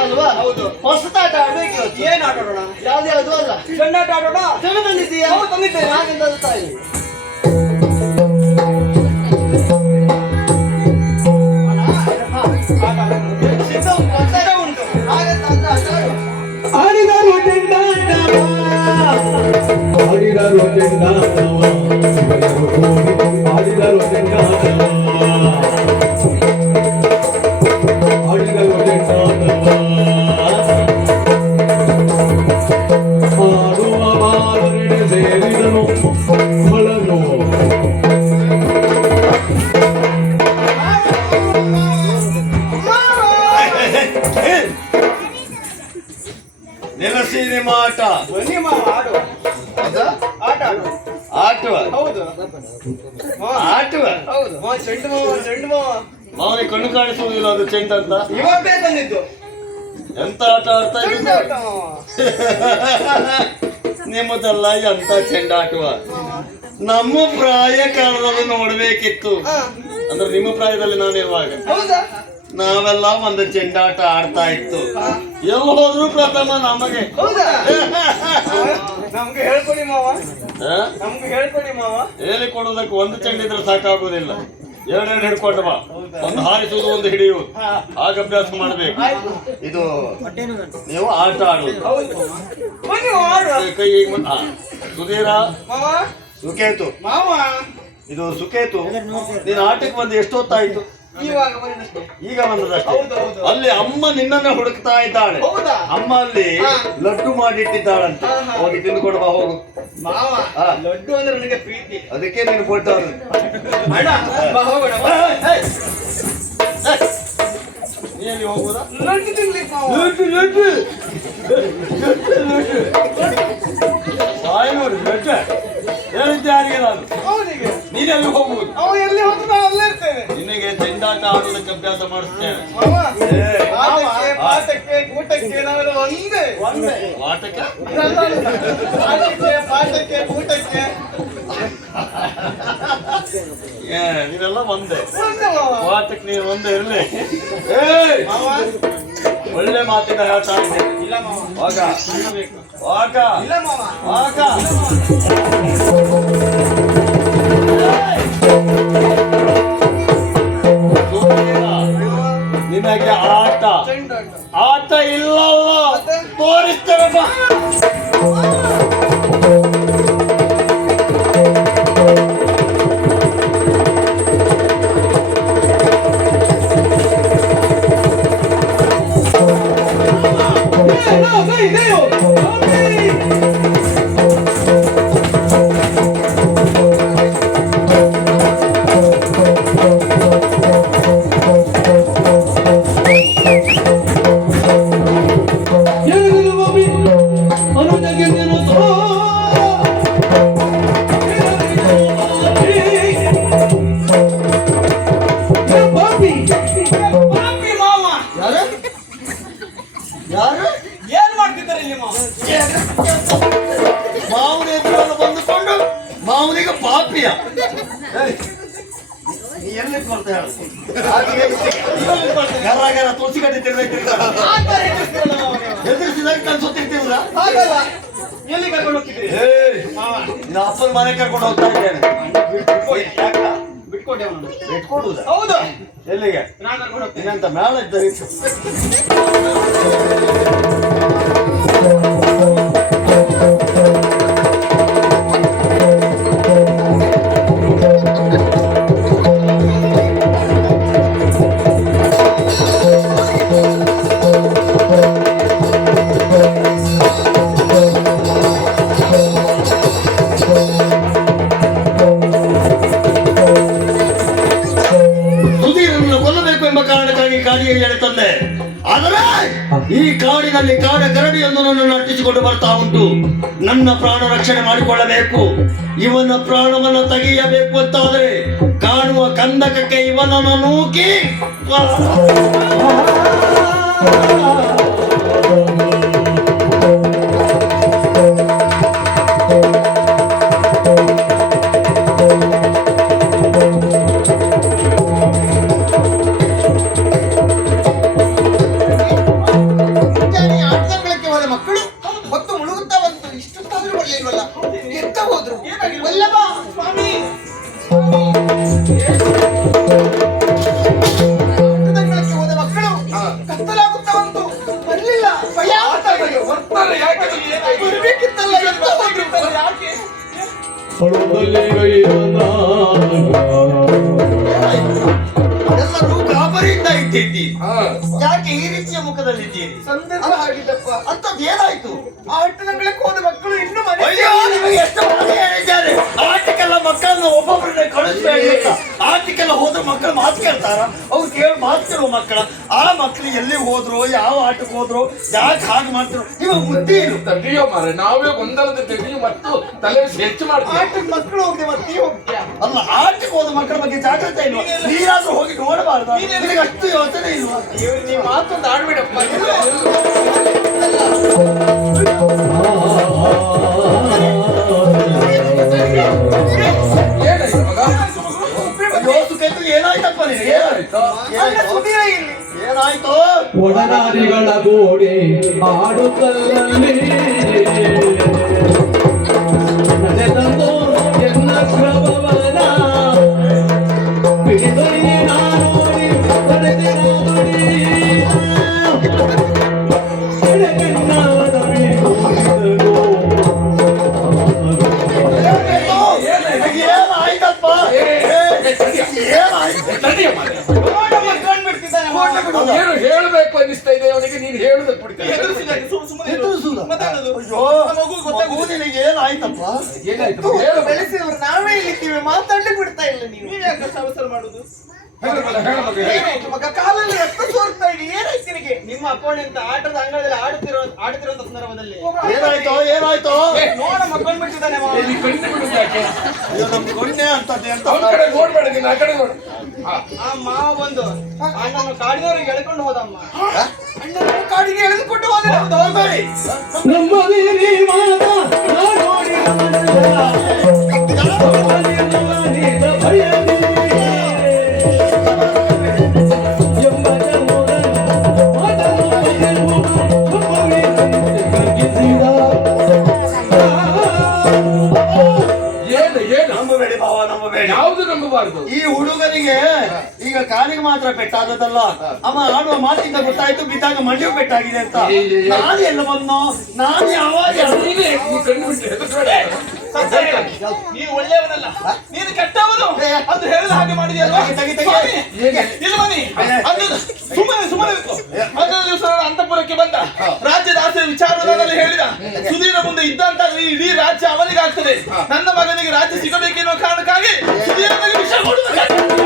ಅಲ್ವಾ? ಹೌದು. ಹೊಸತಾಟ ಆಡ್ಬೇಕು ಏನ್ ಆಡೋಣ? ಯಾವ್ದು ಅಲ್ಲ. ಆಡೋಣ? ಸಣ್ಣ ತಂದಿದ್ದೇನೆ. ಆಡಿದರು ಆಡಿದರು ಆಡಿದರು ಆಡಿದರು ಅದು ಚೆಂಡ ಅಂತ ಇವತ್ತೇ ತಂದಿದ್ದು. ಎಂತ ಆಟ ಆಡ್ತಾ ನಿಮ್ಮದಲ್ಲ ಎಂತ ಚೆಂಡ ಆಟುವ? ನಮ್ಮ ಪ್ರಾಯ ಕಾಲದಲ್ಲಿ ನೋಡ್ಬೇಕಿತ್ತು. ಅಂದ್ರೆ ನಿಮ್ಮ ಪ್ರಾಯದಲ್ಲಿ ನಾನಿರುವಾಗ ಹೌದಾ? ನಾವೆಲ್ಲ ಒಂದು ಚೆಂಡಾಟ ಆಡ್ತಾ ಇತ್ತು. ಎಲ್ಲಿ ಹೋದ್ರು ಪ್ರಥಮ ನಮಗೆ. ಹೇಳ್ಕೊಡಿ ಮಾವ. ಹೇಳಿಕೊಡೋದಕ್ಕೆ ನಮ್ಗೆ ಹೇಳ್ಕೊಡಿ ಮಾವ. ಹೇಳಿಕೊಡುವುದಕ್ಕೆ ಒಂದು ಚೆಂಡಿದ್ರೆ ಸಾಕಾಗೋದಿಲ್ಲ. ಎರಡೆರಡು ಹಿಡ್ಕೊಂಡು ಬಾ ಒಂದು ಹಾರಿಸುವುದು ಒಂದು ಹಿಡಿಯುವುದು. ಆಗ ಅಭ್ಯಾಸ ಮಾಡಬೇಕು. ಇದು ನೀವು ಆಟ ಆಡುವುದು ಕೈ ಸುಧೀರ. ಮಾವ. ಸುಕೇತು. ಮಾವ. ಇದು ಸುಕೇತು. ನೀನು ಆಟಕ್ಕೆ ಬಂದು ಎಷ್ಟೊತ್ತಾಯ್ತು? ಈಗ ಬಂದದಷ್ಟೇ. ಅಲ್ಲಿ ಅಮ್ಮ ನಿನ್ನನ್ನ ಹುಡುಕ್ತಾ ಇದ್ದಾಳೆ. ಅಮ್ಮ ಅಲ್ಲಿ ಲಡ್ಡು ಮಾಡಿಟ್ಟಿದ್ದಾಳಂತೆ. ಹೋಗಿ ತಿಂದುಕೊಂಡು ಬಾ ಹೋಗು ಲಡ್ಡು ಅಂದ್ರೆ ನನಗೆ ಪ್ರೀತಿ. ಅದಕ್ಕೆ ನೀನು ಫೋಟೋ ನೀನು ಹೋಗುದಾ ಲಡ್ಡು ತಿನ್ಲಿಕ್ಕೆ ಮಾವ. ಲಡ್ಡು ಲಡ್ಡು. ಸಾಯಿ ನೋಡಿ ಲಡ್ಡು. ಹೇಳಿದ್ದೆ ಯಾರಿಗೆ ನಾನು? ಅವನಿಗೆ ನೀನೆಲ್ಲಿ ಹೋಗುವುದು ಅವ ಎಲ್ಲಿ ಹೋದ್ರು ನಾನು ಅಲ್ಲೇ ಇರ್ತೇನೆ ನಿನಗೆ ಚೆಂಡಾಟ ಆಡುವುದಕ್ಕೆ ಅಭ್ಯಾಸ ಮಾಡಿಸ್ತೇನೆ. ಮಾವ ಆಟಕ್ಕೆ ಪಾಠಕ್ಕೆ ಕೂಟಕ್ಕೆ ನಾವೆಲ್ಲ ಒಂದೇ. ಒಂದೇ. ಆಟಕ್ಕೆ ಆಟಕ್ಕೆ ಪಾಠಕ್ಕೆ ಊಟಕ್ಕೆ. ಏ, ನೀವೆಲ್ಲ ಒಂದೇ. ಒಂದೇ ಮಾವ. ಪಾಠಕ್ಕೆ ನೀನು ಒಂದೇ ಇರಲಿ. ಏಯ್ ಮಾವ. ಒಳ್ಳೆ ಮಾತಿನ ಹೇಳ್ತಾ ಇದ್ದೆ ಇಲ್ಲ ಮಾವ. ಆಗ ಆಗ ಇಲ್ಲ ಮಾವ. ಹೋಗ ನಿನಗೆ ಆಟ ಚೆಂಡಾಟ ಆಟ ಇಲ್ಲಲ್ಲ. ಮಾವನ ಎದುರನ್ನು ಬಂದುಕೊಂಡು ಮಾವನಿಗೆ ಪಾಪಿಯ. ನೀ ಎಲ್ಲಿ ಹೇಳು ಗರ ಗರ ತುಳಸಿ ಕಟ್ಟಿ ತಿರ್ಬೇಕು ಆ ಥರ ಹೆದರ್ಸ್ತೀರಲ್ಲ ಮಾವ ನೀವು. ಎದುರಿಸಿದಾಗ ನಾನು ಸುತ್ತಿರ್ತೀವಲ್ಲ ಹಾಗಲ್ಲ. ಎಲ್ಲಿ ಕರ್ಕೊಂಡು ಹೋಗ್ತಿದ್ರಿ? ನಿನ್ನ ಅಪ್ಪನ ಮನೆ ಕರ್ಕೊಂಡು ಹೋಗ್ತಾ ಇದ್ದೇನೆ. ಬಿಟ್ಕೊಡಿ. ಹೌದು. ಎಲ್ಲಿಗೆ? ಇನ್ನಂತ ಮೇಳ ಇದ್ದರೆ ಸುಧೀರನ್ನು ಕೊಲ್ಲಬೇಕು ಎಂಬ ಕಾರಣಕ್ಕಾಗಿ ಕಾಡಿಗೆ ಹೇಳಿ ತಂದೆ ಆದರೆ ಈ ಕಾಡಿನಲ್ಲಿ ಕಾಡ ಕರಡಿಯೊಂದು ನನ್ನನ್ನು ಅಟ್ಟಿಸಿಕೊಂಡು ಬರ್ತಾ ಉಂಟು. ನನ್ನ ಪ್ರಾಣ ರಕ್ಷಣೆ ಮಾಡಿಕೊಳ್ಳಬೇಕು. ಇವನ ಪ್ರಾಣವನ್ನು ತೆಗೆಯಬೇಕು ಅಂತಾದರೆ ಕಾಣುವ ಕಂದಕಕ್ಕೆ ಇವನನ್ನು ನೂಕಿ ಇಟ್ಟಿದ್ದೀರಿ ಯಾಕೆ ಈ ರೀತಿಯ ಮುಖದಲ್ಲಿದ್ದೀರಿ ಸಂದರ್ಭ ಆಗಿದ್ದಪ್ಪ ಅಂತದ್ದು ಏನಾಯ್ತು? ಬೆಳಕು ಹೋದ ಮಕ್ಕಳು ಇನ್ನು ಮನೆ ಅಯ್ಯೋ ನಿಮಗೆ ಎಷ್ಟು ಹೇಳಿದ್ದಾರೆ. ಮಕ್ಕಳನ್ನು ಒಬ್ಬೊಬ್ಬರನ್ನ ಕಳಿಸ್ಬೇಡಿ ಅಂತ ಆಟಕ್ಕೆಲ್ಲ ಹೋದ್ರೆ ಮಕ್ಕಳು ಮಾತು ಕೇಳ್ತಾರ. ಅವ್ರು ಕೇಳಿ ಮಾತು ಕೇಳುವ ಮಕ್ಕಳ. ಆ ಮಕ್ಕಳು ಎಲ್ಲಿ ಹೋದ್ರು ಯಾವ ಆಟಕ್ಕೆ ಹೋದ್ರು ಯಾಕೆ ಹಾಗೆ ಮಾಡ್ತಾರೆ ಇವಾಗ ಬುದ್ಧಿ ಇಲ್ಲ ತಡೆಯೋ ಮಾರ ನಾವೇ ಒಂದಲ್ಲದ ತೆಗೆಯು ಮತ್ತು ತಲೆ ಹೆಚ್ಚು ಮಾಡ್ತೀವಿ. ಆಟದ ಮಕ್ಕಳು ಹೋಗಿದೆ ಮತ್ತೆ ನೀವು. ಹೋಗ್ತೀಯಾ ಅಲ್ಲ ಆಟಕ್ಕೆ ಹೋದ ಮಕ್ಕಳ ಬಗ್ಗೆ ಜಾಗ್ರತೆ ಇಲ್ವಾ? ನೀರಾದ್ರೂ ಹೋಗಿ ನೋಡಬಾರ್ದು? ನಿನಗೆ ಅಷ್ಟು ಯೋಚನೆ ಇಲ್ವಾ? ಇವ್ರು ಮಾತು ಮಾತೊಂದು ಆಡ್ಬಿಡಪ್ಪ. ಏನಾಯ್ತಪ್ಪ ನಿನಗೆ ಏನಾಯ್ತು? ಏನಾಯ್ತು? ಗೋಡೆ ಆಡುತ್ತಲ್ಲಲ್ಲಿ ನಡೆದಂದು ಎನ್ನ ಕ್ರಮವನ ಬಿಡಿದೊಯ್ಯಿ ಅಯ್ಯೋ. ಆ. ಮಗು ನಿನಗೆ ಏನಾಯ್ತಪ್ಪ ಏನಾಯ್ತು? ಹೇಳು. ಬೆಳೆಸಿದವರು ನಾವೇ ಇಲ್ಲಿದ್ದೀವಿ ಮಾತಾಡ್ಲಿಕ್ಕೆ ಬಿಡ್ತಾ ಇಲ್ಲ ನೀವು. ಯಾಕೆ ಅವಸರ ಮಾಡುದು? ಹೇಳು ಮಗ, ಹೇಳು ಮಗ, ಹೇಳು. ಏನಾಯ್ತು ಮಗ? ಕಾಲಲ್ಲಿ ರಕ್ತ ಸೋರ್ತಾ ಇಡಿ. ಏನಾಯ್ತು ನಿನಗೆ? ನಿಮ್ಮ ಅಪೋನೆಂಟ್ ಆಟದ ಅಂಗಳದಲ್ಲಿ ಆಡುತ್ತಿರೋ ಆಡುತ್ತಿರುವಂತ ಸಂದರ್ಭದಲ್ಲಿ. ಏನಾಯ್ತು? ಏನಾಯ್ತು? ನೋಡ ಮಕ್ಕಳು ಬಿಟ್ಟಿದ್ದಾನೆ ಮಾವ. ಇಲ್ಲಿ ಕಣ್ಣು ಬಿಡುದು ಯಾಕೆ? ಇದು ನಮ್ ಕೊಣ್ಣೆ ಅಂತದ್ದು ಅಂತ ಅವನ ಕಡೆ ನೋಡ್ಬೇಡ ನೀನು ಆ ಕಡೆ ನೋಡು. ಆ ಮಾವ ಬಂದು ಕಾಡಿದವರಿಗೆ ಎಳ್ಕೊಂಡು ಹೋದಮ್ಮ. ಕಾಡಿಗೆ ಎಳೆದುಕೊಂಡು ಹೋದ್ರೆ ಈಗ ಕಾಲಿಗೆ ಮಾತ್ರ ಪೆಟ್ಟಾದದಲ್ಲ ಅವ ಆಡುವ ಮಾತಿಂದ ಗೊತ್ತಾಯ್ತು ಬಿದ್ದಾಗ ಮಂಡಿಯು ಪೆಟ್ಟಾಗಿದೆ ಅಂತ. ನಾನು ಎಲ್ಲ ಬಂದು ನಾನು ಯಾವಾಗ ನೀನೇ ಒಳ್ಳೆಯವನಲ್ಲ. ನೀನು ಕೆಟ್ಟವನು ಹೇಳಿದ ಹಾಗೆ ಮಾಡಿದ್ಯಲ್ವಾ? ಇಲ್ಲಿ ಬನ್ನಿ. ಸುಮ್ಮನೆ ಸುಮ್ಮನೆ ದಿವಸ ಅಂತಃಪುರಕ್ಕೆ ಬಂದ. ರಾಜ್ಯದ ಆಸೆ ವಿಚಾರದಲ್ಲಿ ಹೇಳಿದ. ಸುಧೀರ ಮುಂದೆ ಇದ್ದಂತ ಇಡೀ ರಾಜ್ಯ ಅವನಿಗಾಗ್ತದೆ. ನನ್ನ ಮಗನಿಗೆ ರಾಜ್ಯ ಸಿಗಬೇಕೆನ್ನುವ ಕಾರಣಕ್ಕಾಗಿ ಸುಧೀರ ವಿಷಯ ಹುಡುಗರಿದನನು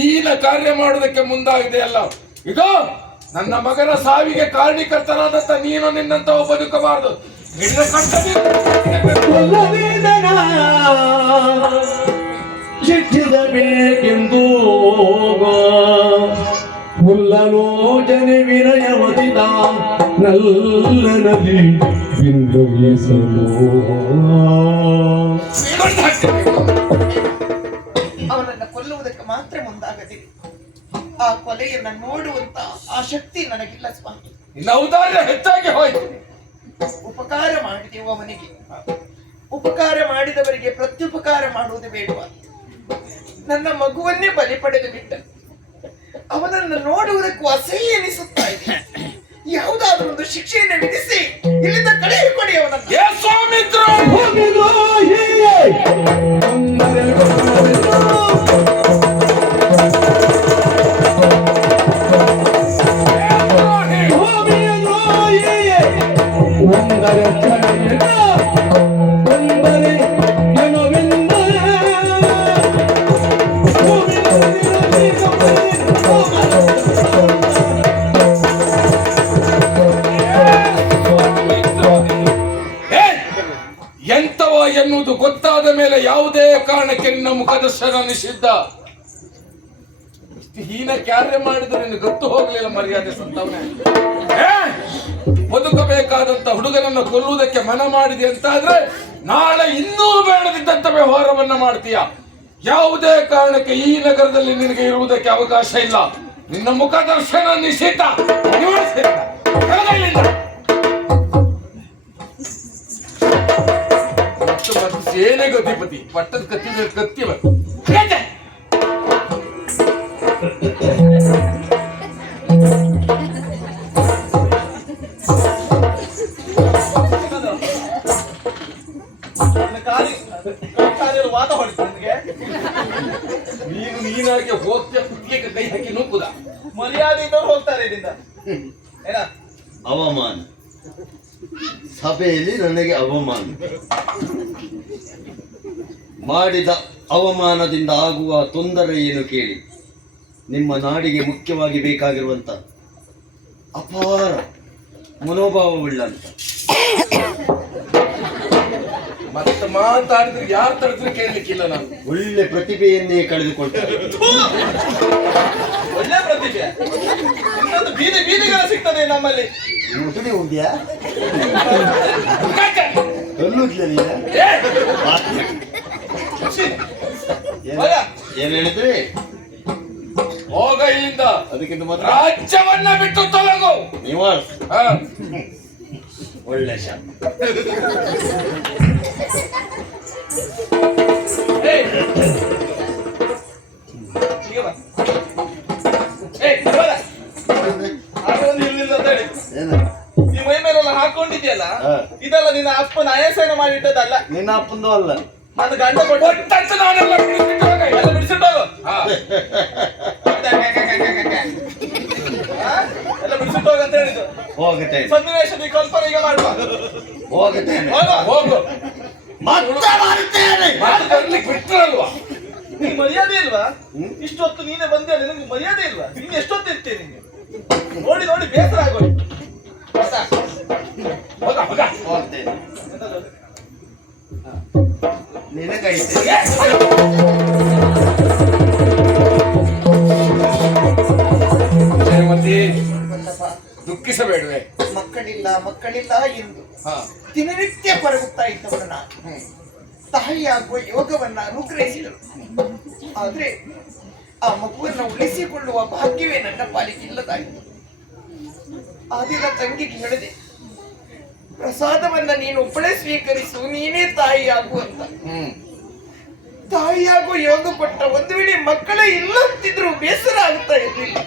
ಹೀನ ಕಾರ್ಯ ಮಾಡುವುದಕ್ಕೆ ಮುಂದಾಗಿದೆಯಲ್ಲ ಇದು ನನ್ನ ಮಗನ ಸಾವಿಗೆ ಕಾರಣೀಕರ್ತನಾದಂತ ನೀನು ನಿನ್ನಂತ ಬದುಕಬಾರದು ನಿನ್ನ ಕಂಠದಿಂದ ಕೊಲ್ಲವೇದನ ಶಿಕ್ಷಿಸಬೇಕೆಂದು ಮುಲ್ಲಲೋಚನೆ ವಿನಯವತಿತ ಅವನನ್ನು ಮಾತ್ರ ಮುಂದಾಗದಿರಿ. ಆ ಕೊಲೆಯನ್ನ ನೋಡುವಂತ ಆ ಶಕ್ತಿ ನನಗಿಲ್ಲ ಸ್ವಾಮಿ. ನಿನ್ನ ಔದಾರ್ಯ ಹೆಚ್ಚಾಗಿ ಹೋಯ್ತು. ಉಪಕಾರ ಮಾಡಿದೆವು ಅವನಿಗೆ. ಉಪಕಾರ ಮಾಡಿದವರಿಗೆ ಪ್ರತ್ಯುಪಕಾರ ಮಾಡುವುದು ಬೇಡವ? ನನ್ನ ಮಗುವನ್ನೇ ಬಲಿ ಪಡೆದು ಬಿಟ್ಟ. ಅವನನ್ನು ನೋಡುವುದಕ್ಕೂ ಅಸಹ್ಯ ಎನಿಸುತ್ತಾ ಇದೆ. ಯಾವುದಾದ್ರೂ ಒಂದು ಶಿಕ್ಷೆಯನ್ನು ವಿಧಿಸಿ ಇಲ್ಲಿಂದ ಕಳೆದುಕೊಡಿ ಅವನನ್ನು. ಹೀನ ಕಾರ್ಯ ಮಾಡಿದ್ರೆ ನಿನ್ನ ಗೊತ್ತು ಹೋಗಲಿಲ್ಲ ಮರ್ಯಾದೆ ಸಂತವನೇ. ಬದುಕಬೇಕಾದಂತ ಹುಡುಗನನ್ನು ಕೊಲ್ಲುವುದಕ್ಕೆ ಮನ ಮಾಡಿದೆ ಅಂತ ಆದ್ರೆ ನಾಳೆ ಇನ್ನೂ ಬೇಡದಿದ್ದಂತ ವ್ಯವಹಾರವನ್ನ ಮಾಡ್ತೀಯ. ಯಾವುದೇ ಕಾರಣಕ್ಕೆ ಈ ನಗರದಲ್ಲಿ ನಿನಗೆ ಇರುವುದಕ್ಕೆ ಅವಕಾಶ ಇಲ್ಲ. ನಿನ್ನ ಮುಖ ದರ್ಶನ ನಿಷೇಧ ಸೇನೆ ಗತಿಪತಿ, ಪಟ್ಟದ ಕತ್ತಿ ಮೇಲೆ ಕತ್ತಿ ಮಾಡಿದ ಅವಮಾನದಿಂದ ಆಗುವ ತೊಂದರೆ ಏನು ಕೇಳಿ? ನಿಮ್ಮ ನಾಡಿಗೆ ಮುಖ್ಯವಾಗಿ ಬೇಕಾಗಿರುವಂಥ ಅಪಾರ ಮನೋಭಾವವುಳ್ಳಂತ. ಮತ್ತೆ ಮಾತಾಡಿದ್ರೆ ಯಾರ ತಡೆದ್ರೆ ಕೇಳಲಿಕ್ಕಿಲ್ಲ ನಾನು. ಒಳ್ಳೆ ಪ್ರತಿಭೆಯನ್ನೇ ಕಳೆದುಕೊಳ್ತಾರೆ ಒಳ್ಳೆ ಪ್ರತಿಭೆ. ಇನ್ನೊಂದು ಬೀದಿ ಬೀದಿಗಳ ಸಿಗ್ತದೆ ನಮ್ಮಲ್ಲಿ. ಮುಸುಡಿ ಉಂಡ್ಯಾ? ಕಾಕ! ಕೊಲ್ಲುದ್ಲ ನೀನ? ಏ! ಛೀ, ಏನ್- ಹೇಳಿದ್ರಿ? ಹೋಗ ಇಲ್ಲಿಂದ ಅದಕ್ಕಿಂತ ಮಾತ್ರ ರಾಜ್ಯವನ್ನ ಬಿಟ್ಟು ತೊಲಗು. ನೀವು ಹಾ. ಒಳ್ಳೆ ಶಾಪ. ಈ ಮೈ ಮೇಲೆಲ್ಲ ಹಾಕೊಂಡಿದ್ಯಲ್ಲ. ಇದೆಲ್ಲ ನಿನ್ನ ಅಪ್ಪನ ಆಯಾಸನ ಮಾಡಿಟ್ಟದಲ್ಲ ನಿನ್ನ ಅಪ್ಪಂದು ಅಲ್ಲ. ನನ್ನ ಗಂಡ ಕೊಟ್ಟು ಒಟ್ಟಂತ ನಾನೆಲ್ಲ ಬಿಡಿಸಿಟ್ಟು ಹೋಗ. ಎಲ್ಲ ಬಿಡಿಸಿಟ್ಟೋಗು ಹಾ. ಹಾ? ಎಲ್ಲ ಬಿಡಿಸಿಟ್ಟೋಗು ಅಂತ ಹೇಳಿದ್ದು ಹೋಗುತ್ತೇನೆ ಸನ್ನಿವೇಶದ ಈ ಕಲ್ಪನೆ ಈಗ ಮಾಡುವ ಹೋಗುತ್ತೇನೆ ಹೋಗ ದುಃಖಿಸಬೇಡವೆ. ಮಕ್ಕಳಿಲ್ಲ ಮಕ್ಕಳಿಲ್ಲ ಎಂದು. ದಿನನಿತ್ಯ ಕೊರಗುತ್ತಾ ಇದ್ದವರನ್ನ ತಾಯಿಯಾಗುವ ಯೋಗವನ್ನ ಅನುಗ್ರಹಿಸಿದರು ಆದ್ರೆ ಆ ಮಗುವನ್ನು ಉಳಿಸಿಕೊಳ್ಳುವ ಭಾಗ್ಯವೇ ನನ್ನ ಪಾಲಿಗೆ ಇಲ್ಲದಾಯಿತು. ಆದಿನ ದಿನ ತಂಗಿಗೆ ಹೇಳಿದೆ ಪ್ರಸಾದವನ್ನ ನೀನು ಒಬ್ಬಳೇ ಸ್ವೀಕರಿಸು ನೀನೇ ತಾಯಿಯಾಗು ಅಂತ. ತಾಯಿಯಾಗುವ ಯೋಗ ಕೊಟ್ಟ ಒಂದು ವೇಳೆ ಮಕ್ಕಳೇ ಇಲ್ಲ ಅಂತಿದ್ರು ಬೇಸರ ಆಗ್ತಾ ಇರಲಿಲ್ಲ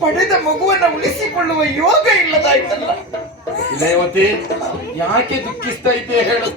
ಪಡೆದ ಮಗುವನ್ನ ಉಳಿಸಿಕೊಳ್ಳುವ ಯೋಗ ಇಲ್ಲದಾಯ್ತಲ್ಲ ದೇವತೆ ಯಾಕೆ ದುಃಖಿಸ್ತಾ ಇದ್ದೆ ಹೇಳು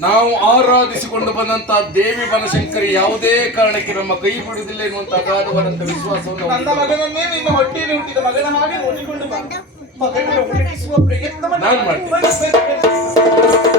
ನಾವು ಆರಾಧಿಸಿಕೊಂಡು ಬಂದಂತ ದೇವಿ ಬನಶಂಕರಿ ಯಾವುದೇ ಕಾರಣಕ್ಕೆ ನಮ್ಮ ಕೈ ಬಿಡುವುದಿಲ್ಲ ಎನ್ನುವಂತ ಅಗಾಧವಾದಂತ ವಿಶ್ವಾಸವನ್ನು ನನ್ನ. ಮಗನನ್ನೇ ನಿನ್ನ ಹೊಟ್ಟೆಯಲ್ಲಿ ಹುಟ್ಟಿದ ಮಗನ ಹಾಗೆ ನೋಡಿಕೊಂಡು ಬಂದ ಮಗನನ್ನು ಉಳಿಸುವ ಪ್ರಯತ್ನವನ್ನು ನಾನ್ ಮಾಡ್ತೀನಿ.